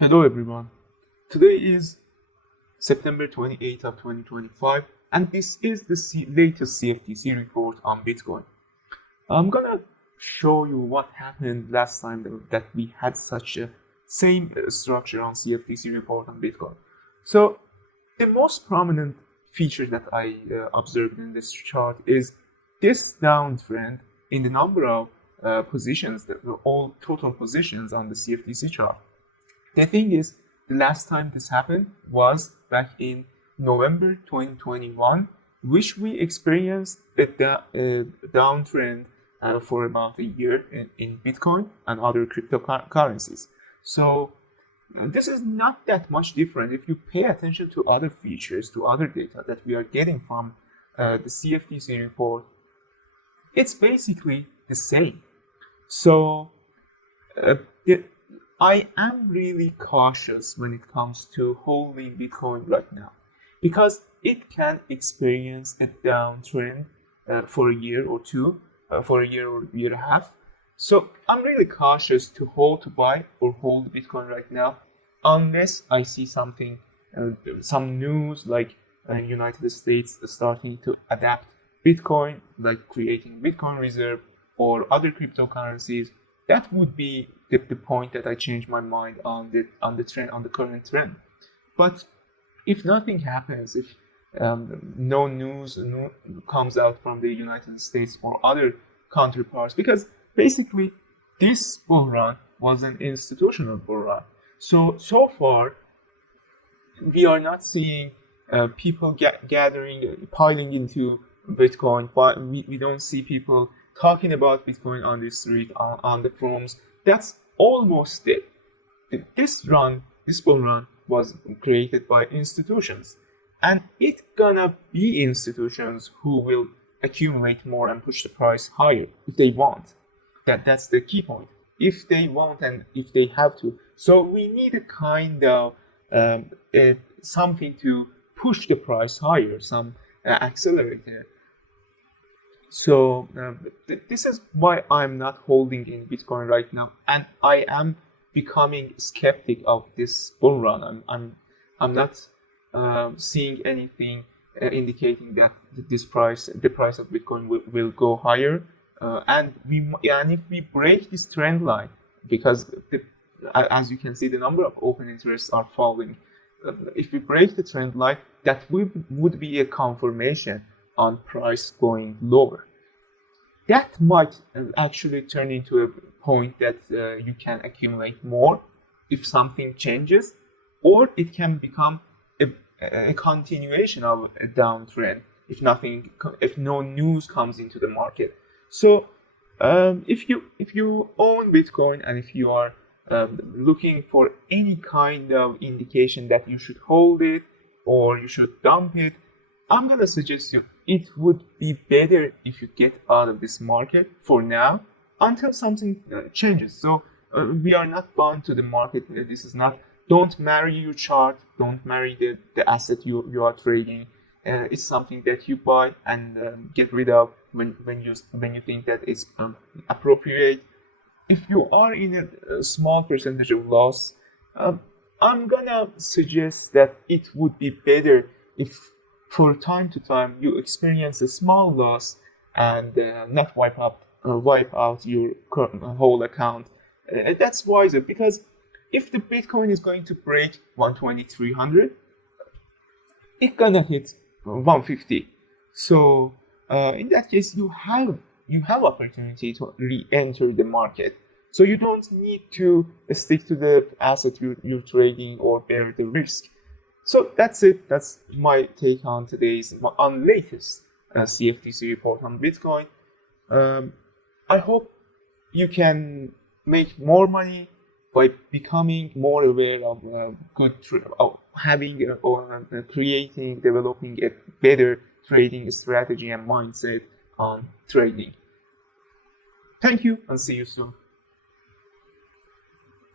Hello everyone. Today is September 28th of 2025 and this is the latest CFTC report on Bitcoin. I'm gonna show you what happened last time that we had such a same structure on CFTC report on Bitcoin. So the most prominent feature that I observed in this chart is this downtrend in the number of positions, that were all total positions on the CFTC chart. The thing is, the last time this happened was back in November 2021, which we experienced a downtrend for about a year in Bitcoin and other cryptocurrencies. So this is not that much different if you pay attention to other features, to other data that we are getting from the CFTC report. It's basically the same. So I am really cautious when it comes to holding Bitcoin right now because it can experience a downtrend for a year or two, for a year or a year and a half. So I'm really cautious to buy or hold Bitcoin right now unless I see something, some news like United States starting to adapt Bitcoin, like creating Bitcoin reserve or other cryptocurrencies. That would be the point that I change my mind on the current trend. But if nothing happens, if no news comes out from the United States or other counterparts, because basically this bull run was an institutional bull run. So far we are not seeing people piling into Bitcoin, but we don't see people talking about Bitcoin on the street, on the forums. That's almost it. This bull run was created by institutions, and it's gonna be institutions who will accumulate more and push the price higher if they want. That's the key point. If they want and if they have to. So we need a kind of something to push the price higher, some accelerator. So this is why I'm not holding in Bitcoin right now, and I am becoming skeptic of this bull run. I'm not seeing anything indicating that the price of Bitcoin will go higher, and if we break this trend line, because as you can see, the number of open interests are falling. If we break the trend line, that would be a confirmation on price going lower. That might actually turn into a point that you can accumulate more if something changes, or it can become a continuation of a downtrend if no news comes into the market. So if you own Bitcoin and if you are looking for any kind of indication that you should hold it or you should dump it, I'm gonna suggest you it would be better if you get out of this market for now until something changes. So we are not bound to the market. This is not, don't marry your chart, don't marry the asset you are trading. It's something that you buy and get rid of when you think that it's appropriate. If you are in a small percentage of loss, I'm gonna suggest that it would be better if for time to time you experience a small loss and not wipe out your whole account. That's wiser, because if the Bitcoin is going to break 120-300, it's gonna hit 150. So in that case, you have opportunity to re-enter the market. So you don't need to stick to the asset you're trading or bear the risk. So that's it. That's my take on latest CFTC report on Bitcoin. I hope you can make more money by becoming more aware of having or creating, developing a better trading strategy and mindset on trading. Thank you and see you soon.